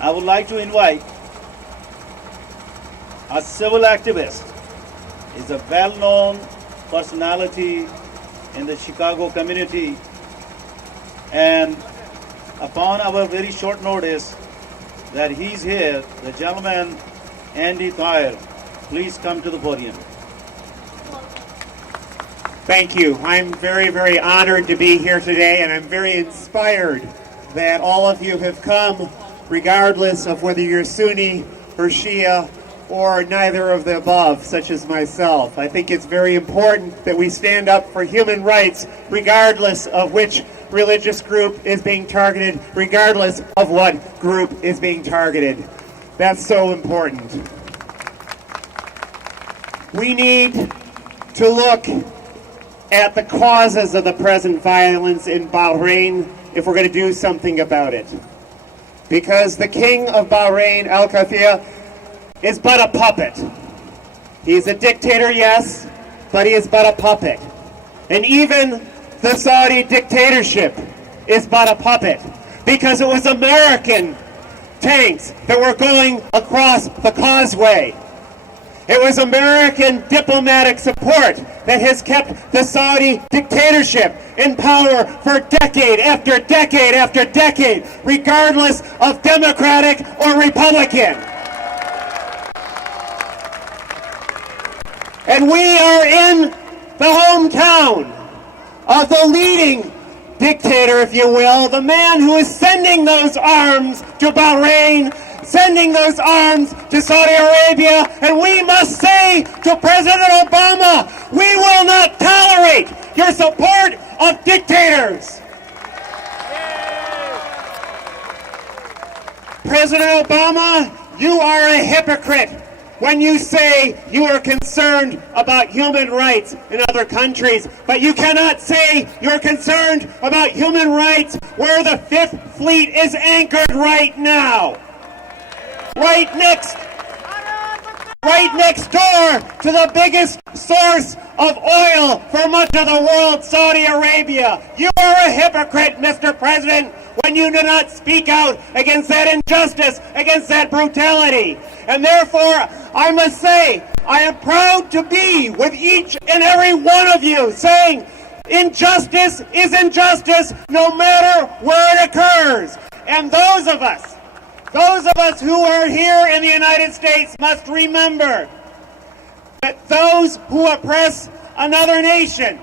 I would like to invite a civil activist. He's a well-known personality in the Chicago community, and upon our very short notice that he's here, the gentleman Andy Thayer, please come to the podium. Thank you. I'm very, very honored to be here today, and I'm very inspired that all of you have come, regardless of whether you're Sunni or Shia or neither of the above, such as myself. I think it's very important that we stand up for human rights, regardless of which religious group is being targeted, regardless of what group is being targeted. That's so important. We need to look at the causes of the present violence in Bahrain if we're going to do something about it. Because the king of Bahrain, Al-Khalifa, is but a puppet. He's a dictator, yes, but he is but a puppet. And even the Saudi dictatorship is but a puppet, because it was American tanks that were going across the causeway. It was American diplomatic support that has kept the Saudi dictatorship in power for decade after decade after decade, regardless of Democratic or Republican. And we are in the hometown of the leading dictator, if you will, the man who is sending those arms to Bahrain, sending those arms to Saudi Arabia, and we must say to President Obama, we will not tolerate your support of dictators. President Obama, you are a hypocrite when you say you are concerned about human rights in other countries, but you cannot say you're concerned about human rights where the Fifth Fleet is anchored right now. Right next door to the biggest source of oil for much of the world, Saudi Arabia. You are a hypocrite, Mr. President, when you do not speak out against that injustice, against that brutality. And therefore, I must say, I am proud to be with each and every one of you saying, injustice is injustice no matter where it occurs. And those of us who are here in the United States must remember that those who oppress another nation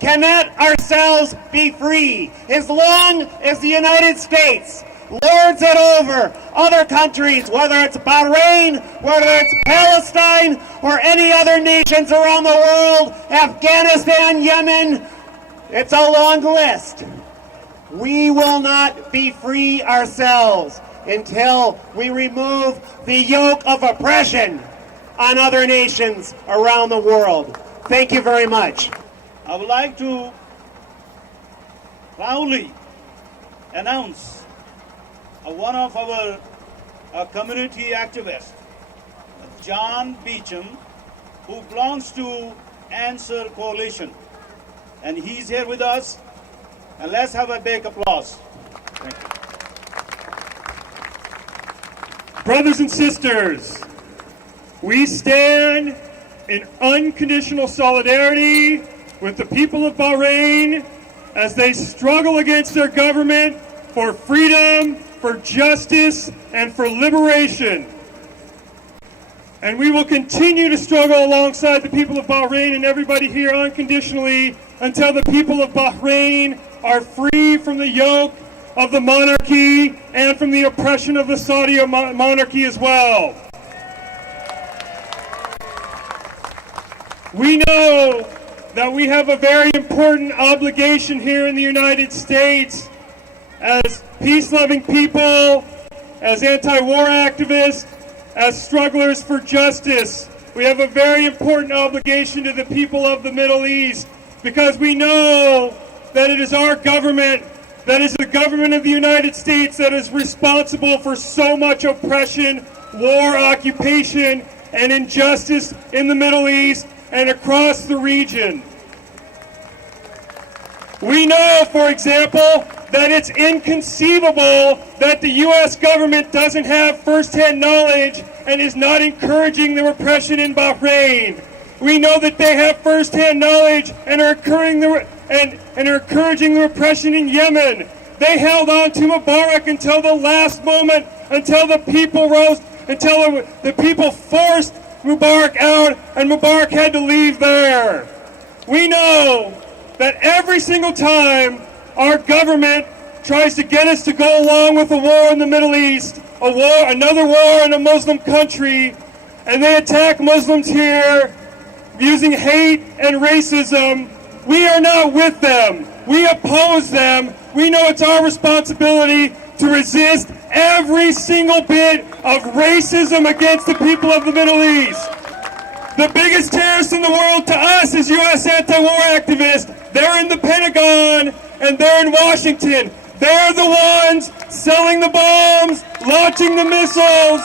cannot ourselves be free as long as the United States lords it over other countries, whether it's Bahrain, whether it's Palestine, or any other nations around the world, Afghanistan, Yemen. It's a long list. We will not be free ourselves until we remove the yoke of oppression on other nations around the world. Thank you very much. I would like to proudly announce one of our community activists, John Beecham, who belongs to Answer Coalition. And he's here with us. And let's have a big applause. Thank you. Brothers and sisters, we stand in unconditional solidarity with the people of Bahrain as they struggle against their government for freedom, for justice, and for liberation. And we will continue to struggle alongside the people of Bahrain and everybody here unconditionally until the people of Bahrain are free from the yoke of the monarchy and from the oppression of the Saudi monarchy as well. We know that we have a very important obligation here in the United States as peace-loving people, as anti-war activists, as strugglers for justice. We have a very important obligation to the people of the Middle East because we know that it is our government, that is the government of the United States, that is responsible for so much oppression, war, occupation, and injustice in the Middle East and across the region. We know, for example, that it's inconceivable that the U.S. government doesn't have first-hand knowledge and is not encouraging the repression in Bahrain. We know that they have first-hand knowledge and are encouraging the repression in Yemen. They held on to Mubarak until the last moment, until the people rose, until the people forced Mubarak out, and Mubarak had to leave there. We know that every single time our government tries to get us to go along with a war in the Middle East, another war in a Muslim country, and they attack Muslims here using hate and racism, we are not with them. We oppose them. We know it's our responsibility to resist every single bit of racism against the people of the Middle East. The biggest terrorist in the world to us is U.S. anti-war activists. They're in the Pentagon and they're in Washington. They're the ones selling the bombs, launching the missiles.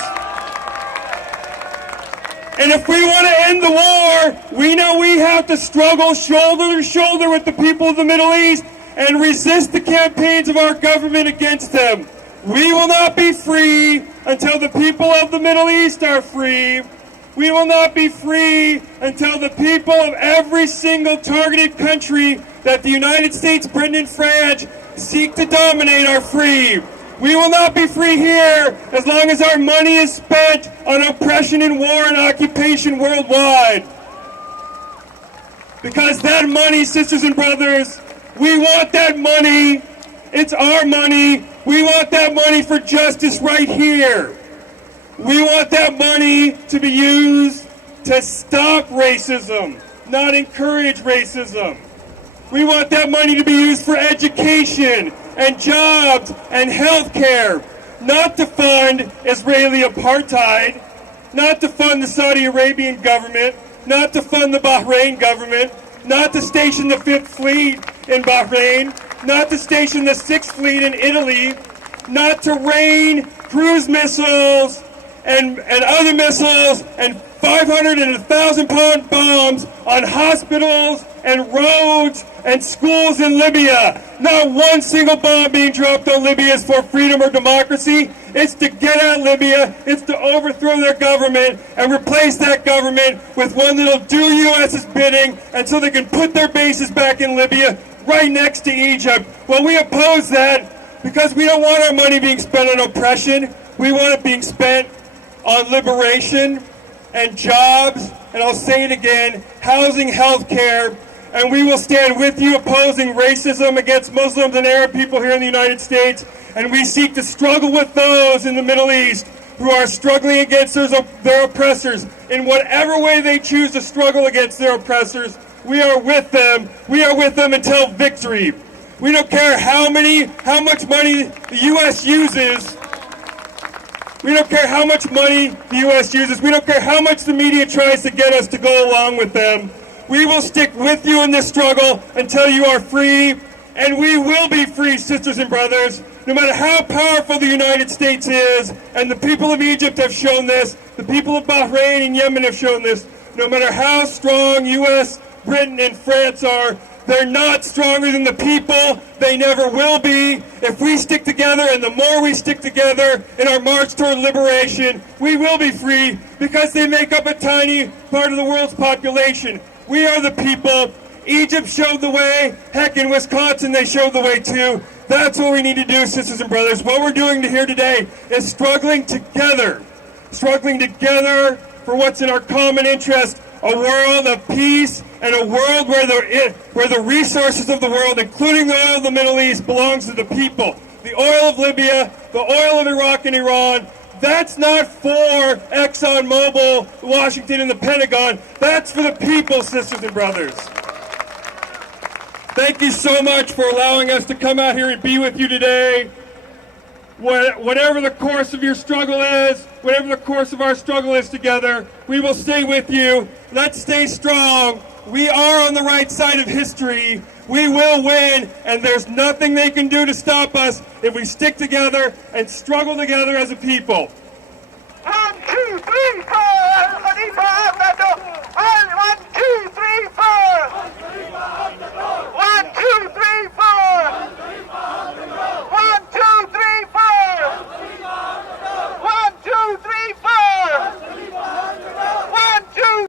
And if we want to end the war, we know we have to struggle shoulder to shoulder with the people of the Middle East and resist the campaigns of our government against them. We will not be free until the people of the Middle East are free. We will not be free until the people of every single targeted country that the United States, Britain, and France seek to dominate are free. We will not be free here as long as our money is spent on oppression and war and occupation worldwide. Because that money, sisters and brothers, we want that money. It's our money. We want that money for justice right here. We want that money to be used to stop racism, not encourage racism. We want that money to be used for education and jobs and health care, not to fund Israeli apartheid, not to fund the Saudi Arabian government, not to fund the Bahrain government, not to station the 5th Fleet in Bahrain, not to station the 6th Fleet in Italy, not to rain cruise missiles and other missiles and 500 and 1,000-pound bombs on hospitals and roads and schools in Libya. Not one single bomb being dropped on Libya is for freedom or democracy. It's to get at Libya. It's to overthrow their government and replace that government with one that'll do U.S.'s bidding, and so they can put their bases back in Libya right next to Egypt. Well, we oppose that because we don't want our money being spent on oppression. We want it being spent on liberation and jobs, and I'll say it again, housing, health care, and we will stand with you opposing racism against Muslims and Arab people here in the United States, and we seek to struggle with those in the Middle East who are struggling against their oppressors in whatever way they choose to struggle against their oppressors. We are with them. We are with them until victory. We don't care how much money the U.S. uses. We don't care how much money the U.S. uses. We don't care how much the media tries to get us to go along with them. We will stick with you in this struggle until you are free, and we will be free, sisters and brothers, no matter how powerful the United States is, and the people of Egypt have shown this, the people of Bahrain and Yemen have shown this, no matter how strong U.S., Britain, and France are, they're not stronger than the people. They never will be. If we stick together, and the more we stick together in our march toward liberation, we will be free because they make up a tiny part of the world's population. We are the people. Egypt showed the way. Heck, in Wisconsin, they showed the way too. That's what we need to do, sisters and brothers. What we're doing here today is struggling together for what's in our common interest, a world of peace and a world where the resources of the world, including the oil of the Middle East, belongs to the people. The oil of Libya, the oil of Iraq and Iran, that's not for ExxonMobil, Washington, and the Pentagon. That's for the people, sisters and brothers. Thank you so much for allowing us to come out here and be with you today. Whatever the course of your struggle is, whatever the course of our struggle is together, we will stay with you. Let's stay strong. We are on the right side of history. We will win, and there's nothing they can do to stop us if we stick together and struggle together as a people. 1, 2, 3, 4.